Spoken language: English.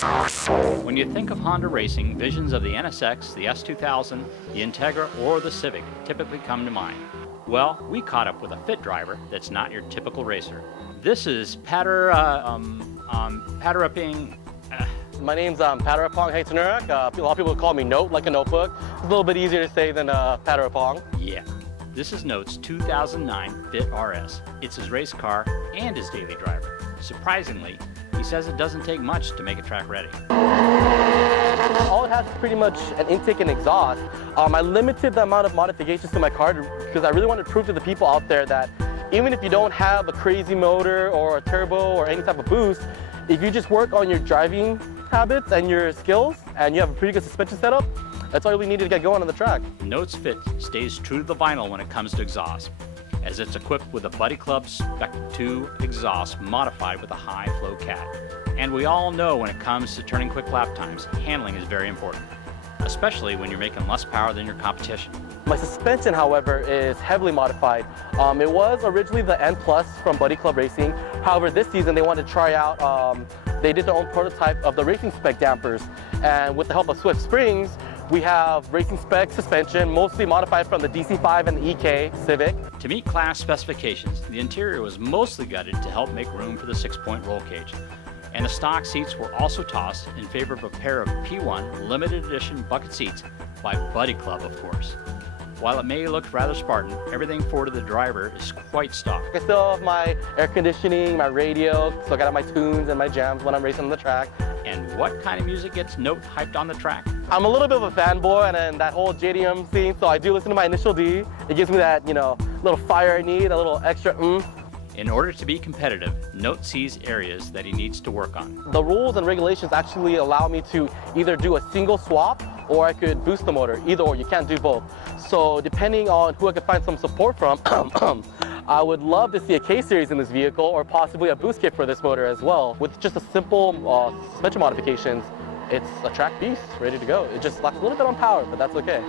When you think of Honda racing, visions of the NSX, the S2000, the Integra, or the Civic typically come to mind. Well, we caught up with a fit driver that's not your typical racer. This is Pattarapong. My name's Pattarapong Heatanurak. A lot of people call me Note, like a notebook. It's a little bit easier to say than Pattarapong. Yeah, this is Note's 2009 Fit RS. It's his race car and his daily driver. Surprisingly, he says it doesn't take much to make a track ready. All it has is pretty much an intake and exhaust. I limited the amount of modifications to my car because I really wanted to prove to the people out there that even if you don't have a crazy motor or a turbo or any type of boost, if you just work on your driving habits and your skills and you have a pretty good suspension setup, that's all we needed to get going on the track. Note's Fit stays true to the vinyl when it comes to exhaust, as it's equipped with a Buddy Club Spec 2 exhaust modified with a high flow cat. And we all know when it comes to turning quick lap times, handling is very important, especially when you're making less power than your competition. My suspension, however, is heavily modified. It was originally the N Plus from Buddy Club Racing. However, this season they wanted to try out, they did their own prototype of the racing spec dampers. And with the help of Swift Springs, we have racing spec suspension, mostly modified from the DC5 and the EK Civic. To meet class specifications, the interior was mostly gutted to help make room for the 6-point roll cage. And the stock seats were also tossed in favor of a pair of P1 limited edition bucket seats by Buddy Club, of course. While it may look rather Spartan, everything forward to the driver is quite stock. I still have my air conditioning, my radio, so I got my tunes and my jams when I'm racing on the track. And what kind of music gets Note hyped on the track? I'm a little bit of a fanboy and that whole JDM scene, so I do listen to my Initial D. It gives me that, little fire I need, a little extra oomph. In order to be competitive, Note sees areas that he needs to work on. The rules and regulations actually allow me to either do a single swap or I could boost the motor, either or, you can't do both. So depending on who I could find some support from, I would love to see a K-Series in this vehicle or possibly a boost kit for this motor as well. With just a simple suspension modifications, it's a track beast, ready to go. It just lacks a little bit on power, but that's okay.